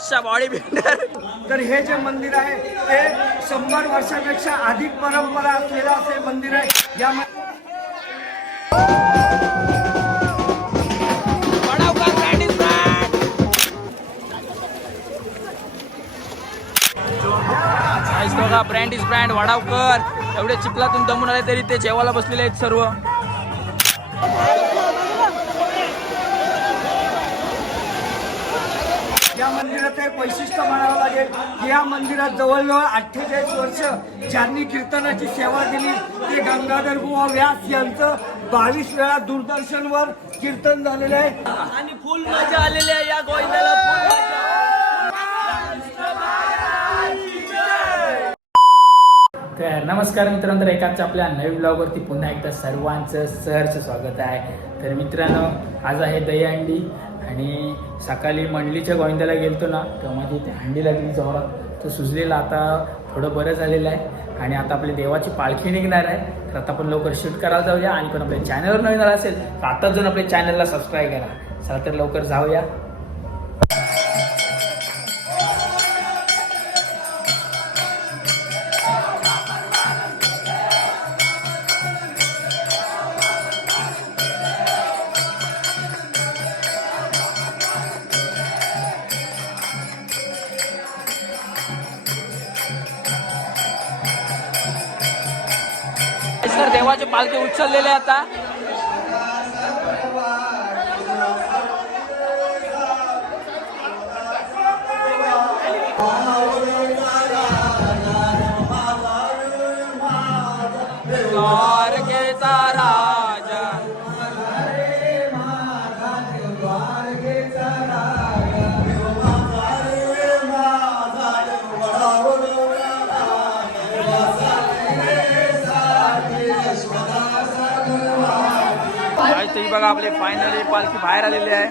बादशाह body builder तर हे जे मंदिर आहे ते शंभर वर्षापेक्षा अधिक परंपरा असलेलं असे मंदिर आहे. या ब्रँड इज ब्रँड गाईस बघा ब्रँड इज ब्रँड वडावकर. एवढे चिखलातून दमून आले तरी ते जेवायला बसलेले आहेत सर्व. मंदिराचं एक वैशिष्ट्य म्हणावं लागेल की या मंदिरात जवळजवळ अठ्ठेचाळीस वर्ष ज्यांनी कीर्तनाची सेवा केली ते गंगाधर बुवा व्यास यांचं बावीस वेळा दूरदर्शनवर कीर्तन झालेलं आहे. आणि फुल मजा आलेली आहे या गोविंदाला तर नमस्कार मित्रांनो तर एकाच आपल्या नवीन ब्लॉगवरती पुन्हा एकदा सर्वांचं सहर्ष स्वागत आहे. तर मित्रांनो आज आहे दहीहंडी आणि सकाळी मंडलीच्या गोविंदाला गेलतो ना तेव्हा माझी ते हंडी लागली जोरात. तो सुजलेला आता थोडं बरं झालेलं आहे आणि आता आपली देवाची पालखी निघणार आहे. तर आता आपण लवकर शूट करायला जाऊया आणि पण आपल्या चॅनलवर नवीन आला असेल तर आताच जाऊन आपल्या चॅनलला सबस्क्राईब करा. चला तर लवकर जाऊया. पालखी उचललेले आता. आपली फायनली पालखी बाहेर आलेली आहे.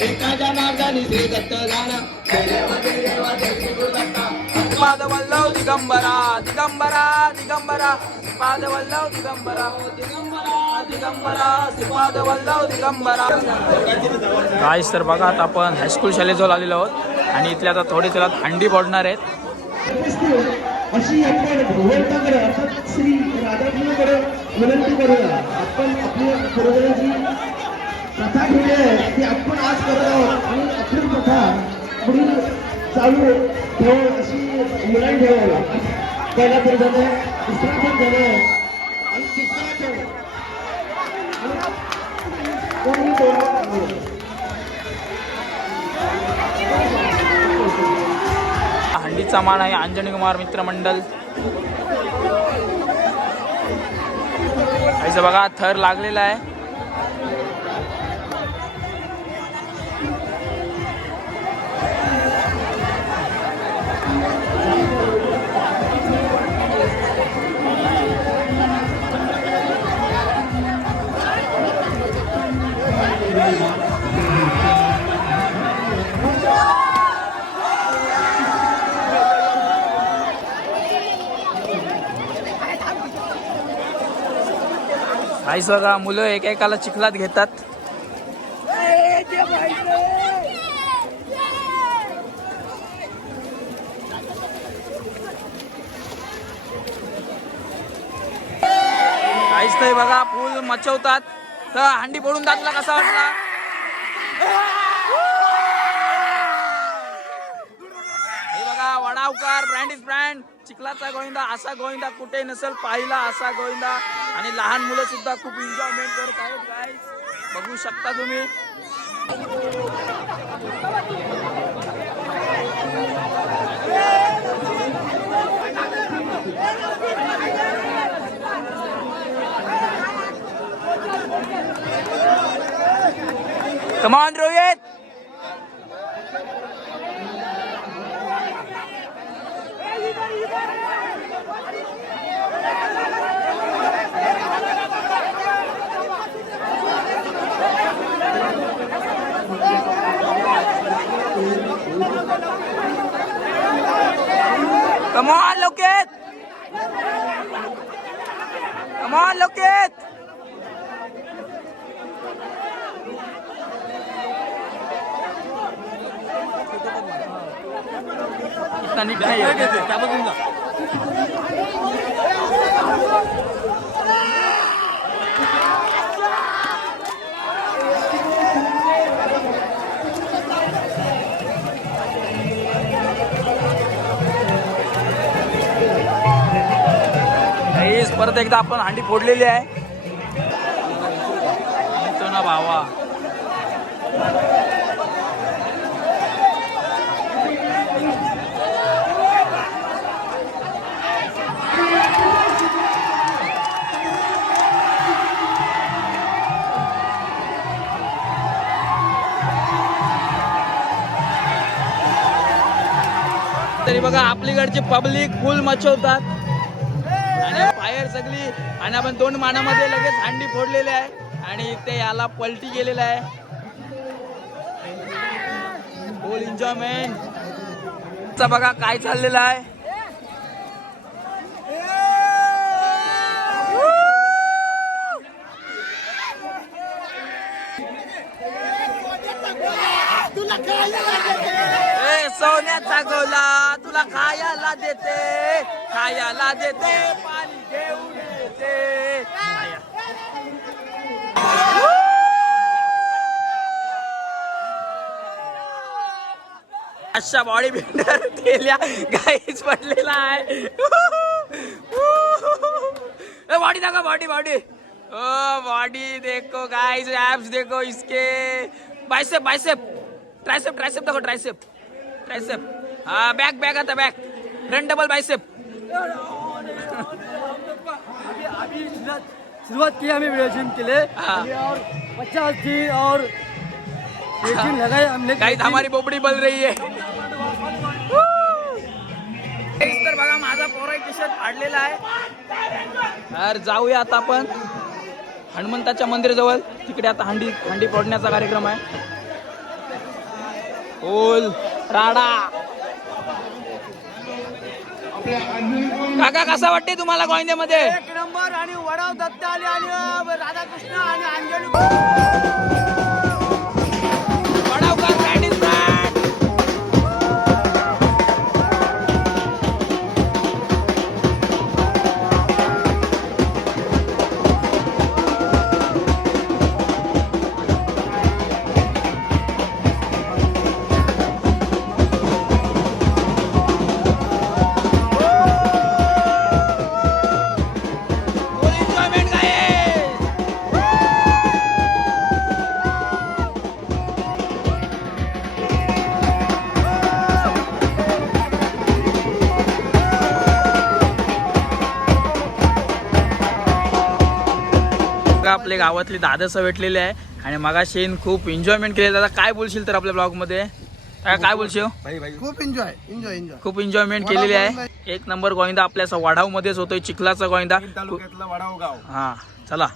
एकाच्या मार्गाने श्री दत्त जाणं पादवल्लव दिगंबरा दिगंबरा दिगंबरा. पादवल्लव दिगंबरा. दिगंबरा दिगंबरा. दिगंबरा काय तर बघा आता आपण हायस्कूल शाळेजवळ आलेलो आहोत. आणि इथल्या आता थोडी त्याला हंडी पडणार आहेत. अशी आपण भगवंताकडे अर्थात श्री राधाकृष्णाकडे विनंती करूया. आपण आपल्या पूर्वजांची प्रथा ठेवली आहे ती आपण आज करत आहोत आणि आपली प्रथा पुढील चालू ठेवून अशी मुलांनी ठेवायला पहिला पण झालं दुसरा पण झालं आणि तिसरा पण. कोणी मान आहे अंजनी कुमार मित्रमंडल बघा थर लागलेला आहे. आईस बघा मुलं एकेकाला चिखलात घेतात. आईस नाही बघा फुल मचवतात. तर हंडी फोडून टाकला कसा वाटला? बघा वडावकार ब्रँड इज ब्रँड चिखलाचा गोविंदा असा गोविंदा कुठे नसेल पाहिला असा गोविंदा. आणि लहान मुलं सुद्धा खूप एन्जॉयमेंट करत आहेत गाईज बघू शकता तुम्ही. कमान Rohit Come on, look it! Come on, look it! इतना नीट नाही परत एकदा आपण हांडी फोडलेली आहे. ना भावा. तरी बघा आपलीकडची पब्लिक फुल मचवतात. आणि फायर सगळी आणि आपण दोन मानामध्ये लगेच हंडी फोडलेली आहे. आणि ते याला पलटी गेलेलं आहे. फुल एन्जॉयमेंट बघा काय चाललेलं आहे. गोला तुला खायला देते देते बॉडी बिल्डर केल्या गाईच पडलेला आहे बॉडी दाखवा बॉडी बॉडी ओ बॉडी देखो गाइस एब्स देखो इसके। बाइसेप बाइसेप ट्राइसेप ट्राइसेप देखो ट्राइसेप ट्राइसेप हाँ बैक बैक आता बैक फ्रंट डबल बाइसेप अभी शुरुआत शुरुआत की हमें जिम के लिए और पचास दिन और लगाए हमने. हमारी बोबडी बल रही है. तर बघा माझा पोरा टी शर्ट फाडलेला आहे. जाऊया आता आपण. हनुमंताच्या मंदिराजवळ. तिकडे आता हंडी हंडी फोडण्याचा कार्यक्रम आहे. बोल राडा. काका कसा वाटते तुम्हाला गोविंद्यामध्ये एक नंबर आणि वडाव दत्त आले आणि राधाकृष्ण आणि अंजली. गावातले दादासं भेटलेले आहे. आणि मगा शेन खूप एन्जॉयमेंट केले. दादा काय बोलशील तर आपल्या ब्लॉगमध्ये? काय बोलशील? खूप एन्जॉय एन्जॉय एन्जॉय खूप एन्जॉयमेंट केलेली आहे. एक नंबर गोविंदा आपल्या वाढाव मध्येच होतोय चिखलाचा गोविंदा. तालुक्यातला वडाव गाव. हा चला.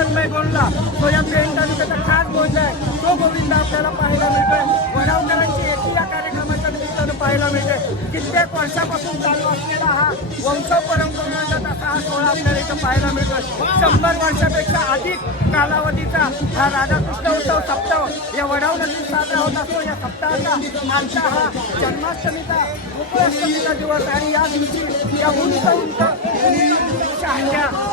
तन्मय गोंडला. तो या पेन तालुक्याचा खास गोंडा आहे. तो गोविंद आपल्याला पाहायला मिळतोय. वडावकरांची एकी या कार्यक्रमाच्या पाहायला मिळते. कित्येक वर्षापासून चालू असलेला हा वंश परंपरागत असा हा सोहळा आपल्याला इथं पाहायला मिळतोय. शंभर वर्षापेक्षा अधिक कालावधीचा हा राधाकृष्ण उत्सव सप्ताह या वडावनगरीत साजरा होत असतो. या सप्ताहाचा आजचा हा जन्माष्टमीचा गोकुळाष्टमीचा दिवस आणि या दिवशी या उंच उंच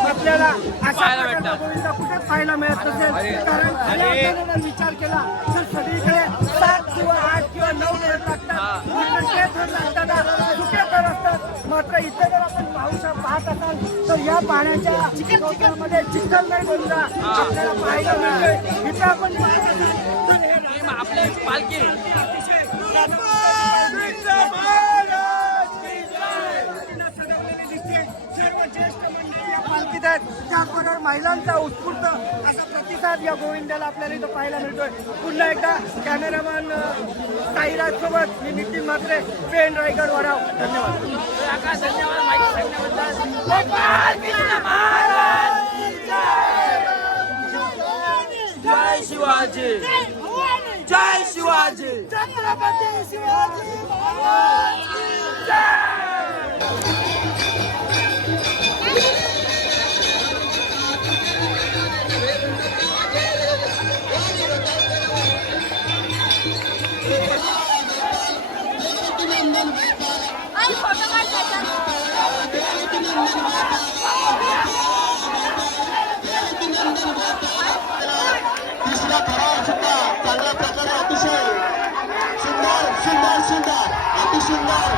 आपल्याला अशा पाहायला प्रकारचा भेटतात. गोविंदा कुठेच पाहायला मिळत नसेल. कारण विचार केला तर सगळीकडे सात किंवा आठ लागतात सुके थर असतात. मात्र इथे जर आपण पाहू शक- पाहत असाल तर या पाण्याच्या स्रोतामध्ये चिखल नाही गोविंदा आपल्याला पाहायला मिळतोय. इथं आपण तर आपल्या पालखी. आहेत. त्याचबरोबर महिलांचा उत्स्फूर्त असा प्रतिसाद या गोविंदाला आपल्याला इथं पाहायला मिळतोय. पुन्हा एकदा कॅमेरामॅन साईराज सोबत मी नितीन म्हात्रे पेन रायगड वडाव. धन्यवाद! जय शिवाजी. जय शिवाजी. छत्रपती शिवाजी तिसरा ठराव सुद्धा चांगल्या प्रकारे अतिशय सुंदर सुंदर सुंदर अतिसुंदर.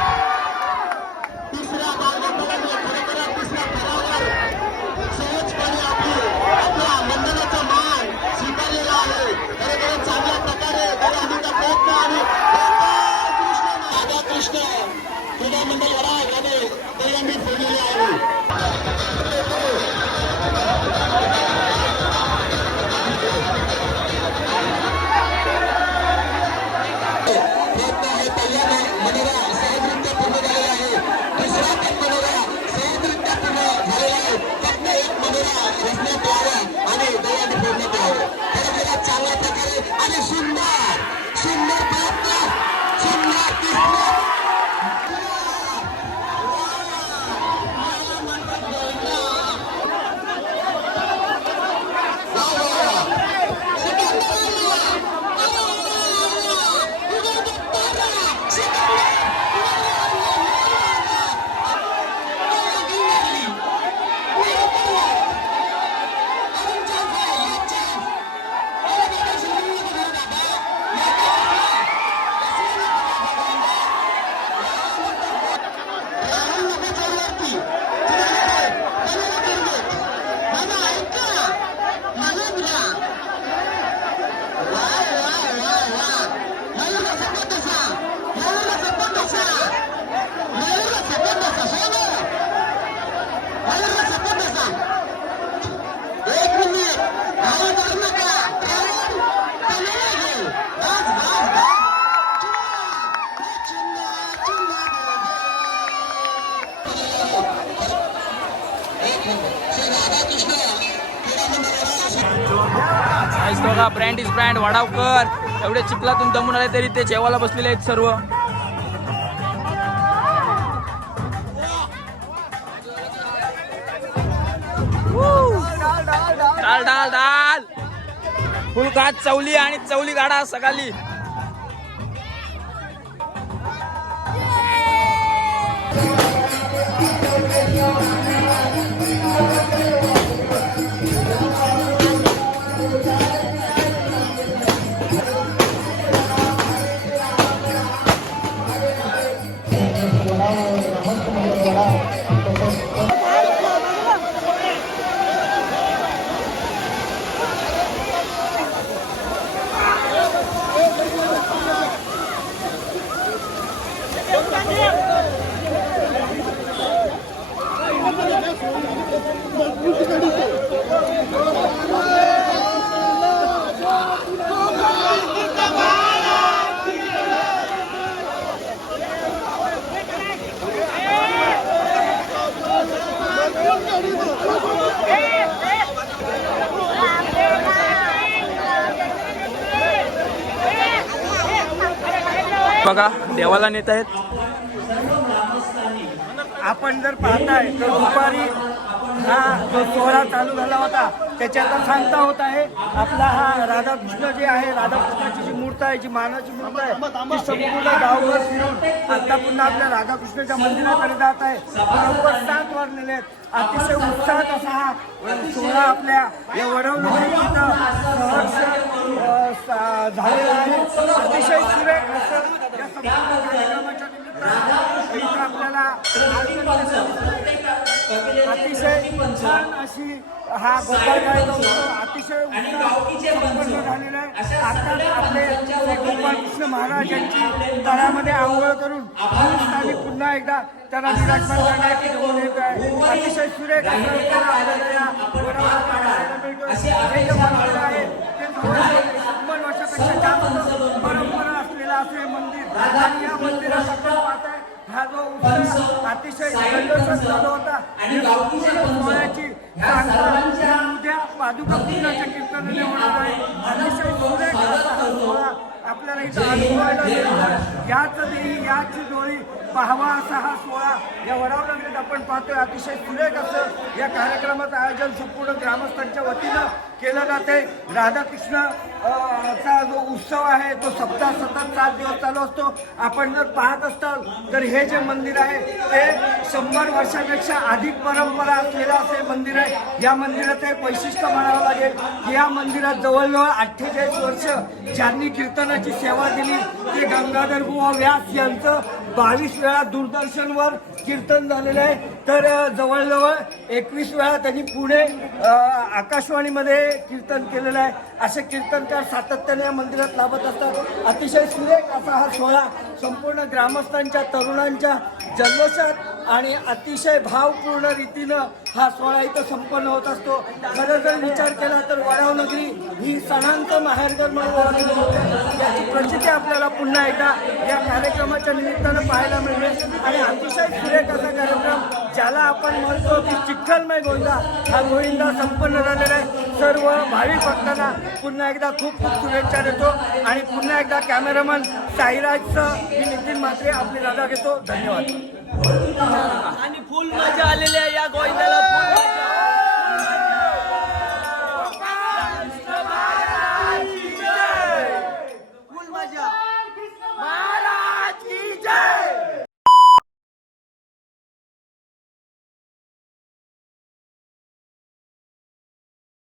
ब्रँड इज ब्रँड वाडावकर एवढ्या चिखलातून दमून आले तरी ते जेवायला बसलेले आहेत सर्व. डाल डाल डाल. फुलकात चवली आणि चवली गाडा सकाळी. बघा देवाला नेत आहेत. आपण जर पाहताय तर दुपारी हा जो सोहळा चालू झाला होता त्याच्यात सांगता होत आहे आपला हा राधाकृष्ण जे आहे राधाकृष्णाची जी मूर्त आहे जी मानाची मूर्त आहे ती संपूर्ण गावभर फिरून आता पुन्हा आपल्या राधाकृष्णाच्या मंदिराकडे जात आहे. बरोबर सात आहेत. अतिशय उत्साहात असा हा सोहळा आपल्या या वडवणूक अतिशय सुरेख असं या संपूर्ण कार्यक्रमाच्या निमित्तानं इथं आपल्याला अतिशय छान अशी हा गोपाळ गायचा उत्सव अतिशय झालेला आहे आता आपले श्री गोपाळ कृष्ण महाराज यांची तळ्यामध्ये आंघोळ करून आणि पुन्हा एकदा त्यांना विराजमान करण्याची घेऊन येत आहे. अतिशय सुरेख आपल्याला. हे जे आहे ते जवळजवळ शंभर वर्षापेक्षा जास्त परंपरा असलेलं असं हे मंदिर. आणि या हा जो उत्सव अतिशय जल्लोषात झाला होता. आणि सोहळ्याची सांगता उद्या पादुका पूजनाच्या कीर्तनाने होणार आहे. अतिशय सुरेख असा सोहळा आपल्याला इथं अनुभवायला मिळतो याच देवी याच डोळी पाहावा असा हा सोहळा या वडावनगरीत आपण पाहतोय. अतिशय सुरेख असं या कार्यक्रमाचं आयोजन संपूर्ण ग्रामस्थांच्या वतीनं केलं जाते राधाकृष्ण चा जो उत्सव आहे तो सप्ताह सतत सात दिवस चालू असतो. आपण जर पाहत असाल तर हे जे मंदिर आहे ते शंभर वर्षापेक्षा अधिक परंपरा असलेलं असं हे मंदिर आहे. या मंदिराचं एक वैशिष्ट्य म्हणावं लागेल की या मंदिरात जवळजवळ अठ्ठेचाळीस वर्ष ज्यांनी कीर्तनाची सेवा दिली ते गंगाधर बुवा व्यास यांचं बावीस वेळा दूरदर्शनवर कीर्तन झालेलं आहे. तर जवळजवळ एकवीस वेळा त्यांनी पुणे आकाशवाणीमध्ये कीर्तन केलेलं आहे. असे कीर्तनकार सातत्याने या मंदिरात लाभत असतात. अतिशय सुरेख असा हा सोहळा संपूर्ण ग्रामस्थांच्या तरुणांच्या जल्लोषात आणि अतिशय भावपूर्ण रीतीनं हा सोहळा इथं संपन्न होत असतो. खरं जर विचार केला तर वडावनगरी ही सणांचं माहेरघर म्हणून ओळखली याची प्रचिती आपल्याला पुन्हा एकदा या कार्यक्रमाच्या निमित्तानं पाहायला मिळेल. आणि अतिशय सुरेख असा कार्यक्रम ज्याला आपण म्हणतो की चिखलमय गोंदा हा गोविंदा संपन्न झालेला आहे. सर्व भाविक भक्तांना पुन्हा एकदा खूप खूप शुभेच्छा देतो. आणि पुन्हा एकदा कॅमेरामन साईराजचं मी नितीन मात्रे आपली रजा घेतो. धन्यवाद. आणि फुल मजा आलेली आहे या गोविंदाला.